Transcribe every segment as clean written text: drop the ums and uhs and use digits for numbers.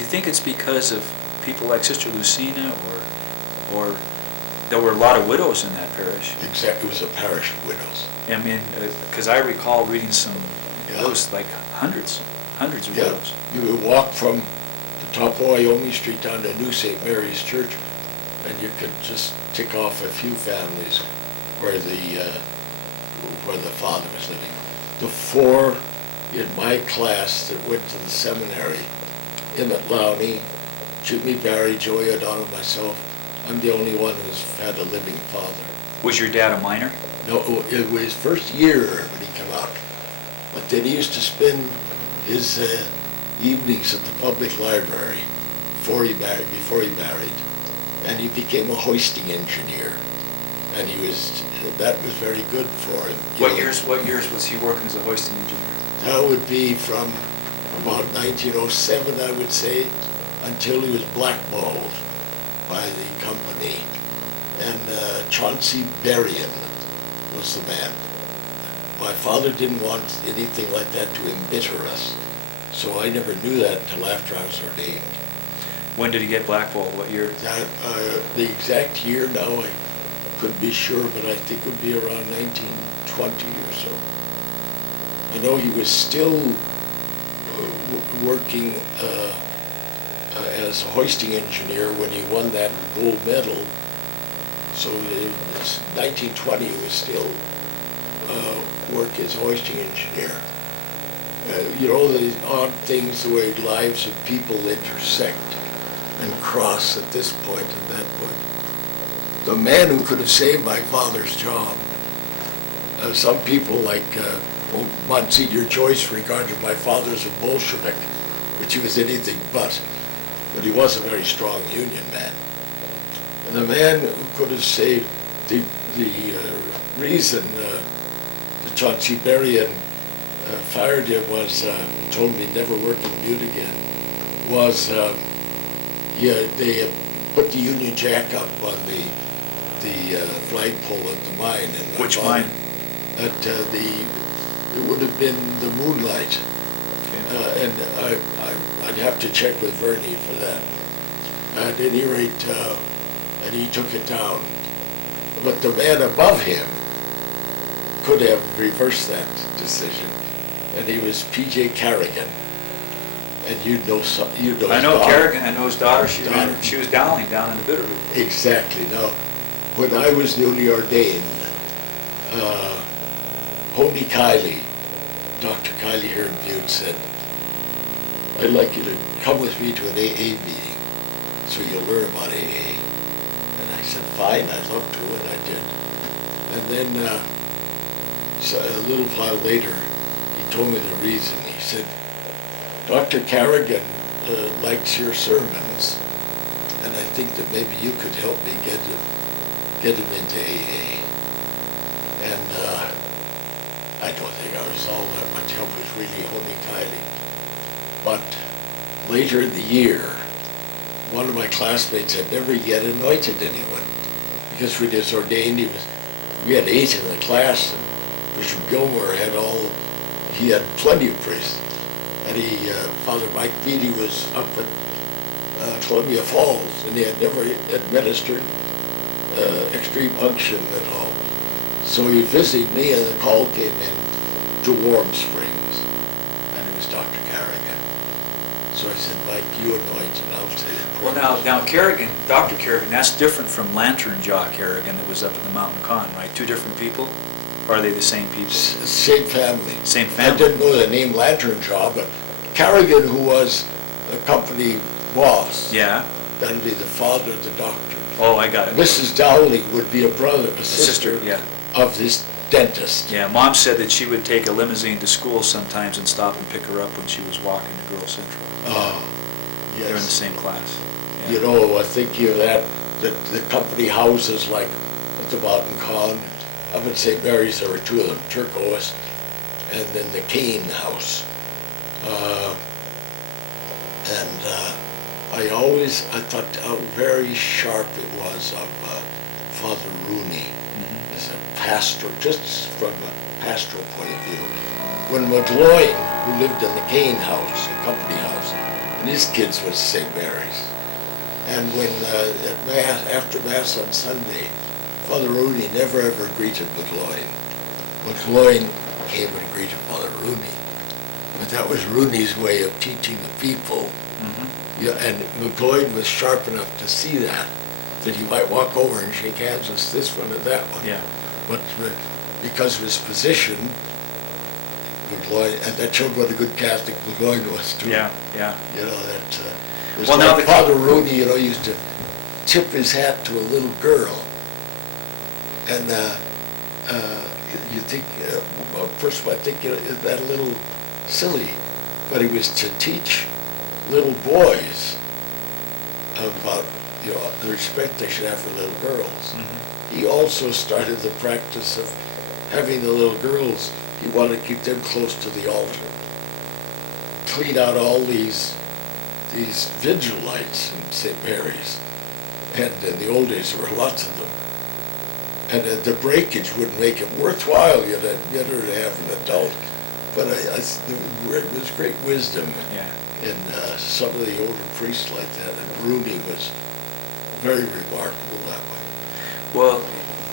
you think it's because of people like Sister Lucina, or there were a lot of widows in that parish? Exactly, it was a parish of widows. I mean, because I recall reading some, it was like hundreds of widows. You would walk from the top of Wyoming Street down to New St. Mary's Church, and you could just tick off a few families where the father was living. The four in my class that went to the seminary, Emmett Lowney, Jimmy Barry, Joey O'Donnell, myself, I'm the only one who's had a living father. Was your dad a minor? No, it was his first year when he came out. But then he used to spend his evenings at the public library before he married. And he became a hoisting engineer. And that was very good for him. What years was he working as a hoisting engineer? That would be from about 1907, I would say, until he was blackballed by the company. And Chauncey Berrien was the man. My father didn't want anything like that to embitter us, so I never knew that until after I was ordained. When did he get blackballed? What year? The exact year now I couldn't be sure, but I think it would be around 1920 or so. I know he was still working as a hoisting engineer when he won that gold medal. So in 1920 he was still work as a hoisting engineer. The odd things, the way lives of people intersect and cross at this point and that point. The man who could have saved my father's job. Some people like Monsignor Joyce regarded my father as a Bolshevik, which he was anything but he was a very strong Union man. And the man who could have saved the reason that Chauncey Berrien fired him was, told him he'd never work in Butte again, was they put the Union Jack up on the flagpole at the mine. Which mine? It would have been the Moonlight. Okay. And I'd have to check with Vernie for that. At any rate, and he took it down. But the man above him could have reversed that decision, and he was P.J. Carrigan. And you know I know Carrigan. I know his daughter. She was down in the Bitterroot. Exactly. Now, when I was newly ordained, Honey Kiley, Dr. Kiley here in Butte, said, "I'd like you to come with me to an AA meeting, so you'll learn about AA." And I said, "Fine, I'd love to," and I did. And then so a little while later, he told me the reason. He said, "Dr. Carrigan likes your sermons, and I think that maybe you could help me get him into AA." And I don't think I was all that much help. It was really Honey Kiley. But later in the year, one of my classmates had never yet anointed anyone, because when he was ordained, we had 8 in the class, and Bishop Gilmore he had plenty of priests. And Father Mike Beatty was up at Columbia Falls, and he had never administered extreme unction at all. So he visited me, and the call came in to Warm Springs, and it was Dr. Carrigan. So I said, "Mike, you anoint, and I'll say it." Well, now Carrigan, Dr. Carrigan, that's different from Lantern Jaw Carrigan that was up at the Mountain Con, right? Two different people? Or are they the same people? Same family. Same family. I didn't know the name Lantern Jaw, but Carrigan, who was the company boss, yeah, that would be the father of the doctor. Oh, I got it. Mrs. Dowling would be a sister, yeah, of this dentist. Yeah, Mom said that she would take a limousine to school sometimes and stop and pick her up when she was walking to Girls Central. Oh, yes. They're in the same class. Yeah. You know, I think the company houses like at the Mountain Con, up at St. Mary's, there were 2 of them, Turquoise, and then the Kane House. I thought how very sharp it was of Father Rooney as a pastor, just from a pastoral point of view. When McGloin, who lived in the Kane House, the company house, and his kids was St. Mary's. And when after Mass on Sunday, Father Rooney never ever greeted McLoyne. McLoyne came and greeted Father Rooney. But that was Rooney's way of teaching the people. Mm-hmm. Yeah, and McLoyne was sharp enough to see that he might walk over and shake hands with this one and that one. Yeah. But because of his position, McLoyne, and that showed what a good Catholic McLoyne was too. Yeah, yeah. You know, that was well, like Father Rooney, you know, used to tip his hat to a little girl. And you think, well, first of all, I think, you know, is that a little silly? But he was to teach little boys about, you know, the respect they should have for little girls. Mm-hmm. He also started the practice of having the little girls, he wanted to keep them close to the altar. Clean out all these vigil lights in St. Mary's. And in the old days, there were lots of them. And the breakage would make it worthwhile, you know, better to have an adult. But there's great wisdom in some of the older priests like that. And Rooney was very remarkable that way. Well,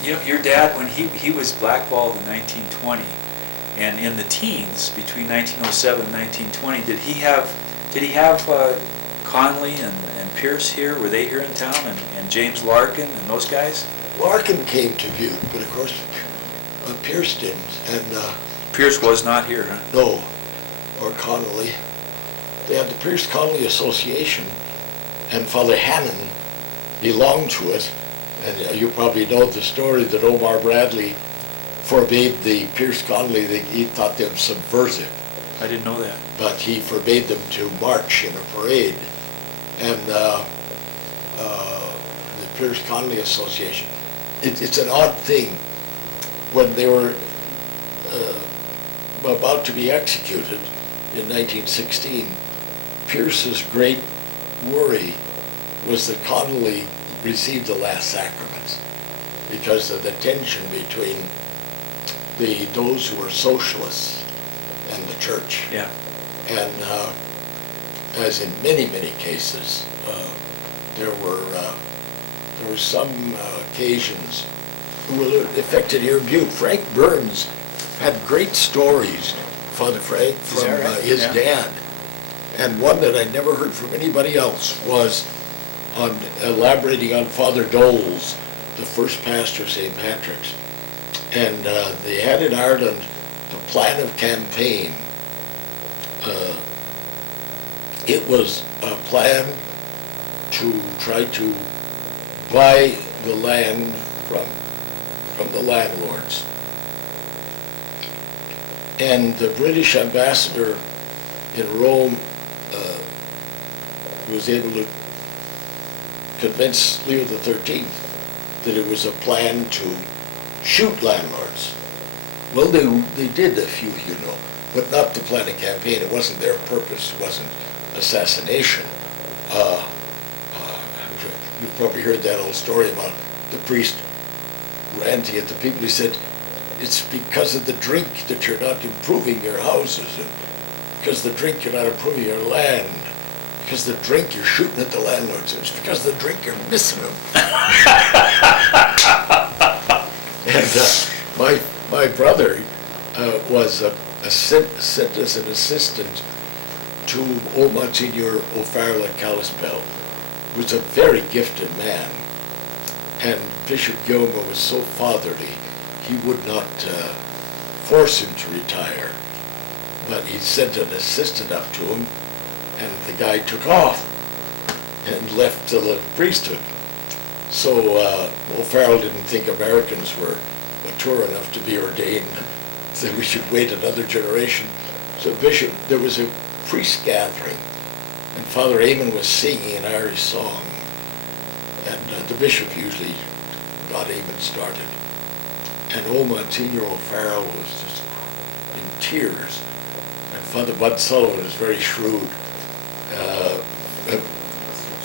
you know, your dad, when he was blackballed in 1920, and in the teens, between 1907 and 1920, did he have Connolly and Pearse here? Were they here in town? And James Larkin and those guys? Larkin came to Butte, but of course Pearse didn't. And Pearse was not here, huh? No, or Connolly. They had the Pearse Connolly Association, and Father Hannan belonged to it. And you probably know the story that Omar Bradley forbade the Pearse Connolly, he thought them subversive. I didn't know that. But he forbade them to march in a parade. And the Pearse Connolly Association, it's an odd thing. When they were about to be executed in 1916, Pearse's great worry was that Connolly received the last sacraments because of the tension between those who were socialists and the church. Yeah. And as in many, many cases, there were some occasions who were affected here in Butte. Frank Burns had great stories, Father Frank, from his dad. And one that I never heard from anybody else was on elaborating on Father Dole's, the first pastor of St. Patrick's. And they had in Ireland a plan of campaign. It was a plan to try to buy the land from the landlords. And the British ambassador in Rome was able to convince Leo XIII that it was a plan to shoot landlords. Well, they did a few, you know, but not to plan a campaign. It wasn't their purpose. It wasn't assassination. You've probably heard that old story about the priest ranting at the people. He said, it's because of the drink that you're not improving your houses, and because of the drink you're not improving your land, because of the drink you're shooting at the landlords, it's because of the drink you're missing them. And my brother was sent as an assistant to old Monsignor O'Farrell at Kalispell, who was a very gifted man. And Bishop Gilmer was so fatherly, he would not force him to retire. But he sent an assistant up to him, and the guy took off and left the priesthood. So O'Farrell didn't think Americans were mature enough to be ordained, so we should wait another generation. So there was a priest gathering, and Father Hannan was singing an Irish song, and the bishop usually got Hannan started. And old Monsignor O'Farrell was just in tears, and Father Bud Sullivan was very shrewd.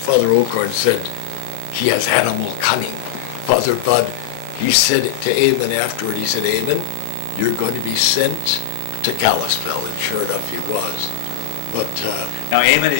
Father O'Corn said, he has animal cunning. Father Bud, he said to Eamon afterward, he said, Eamon, you're going to be sent to Kalispell, and sure enough he was. But now Eamon is your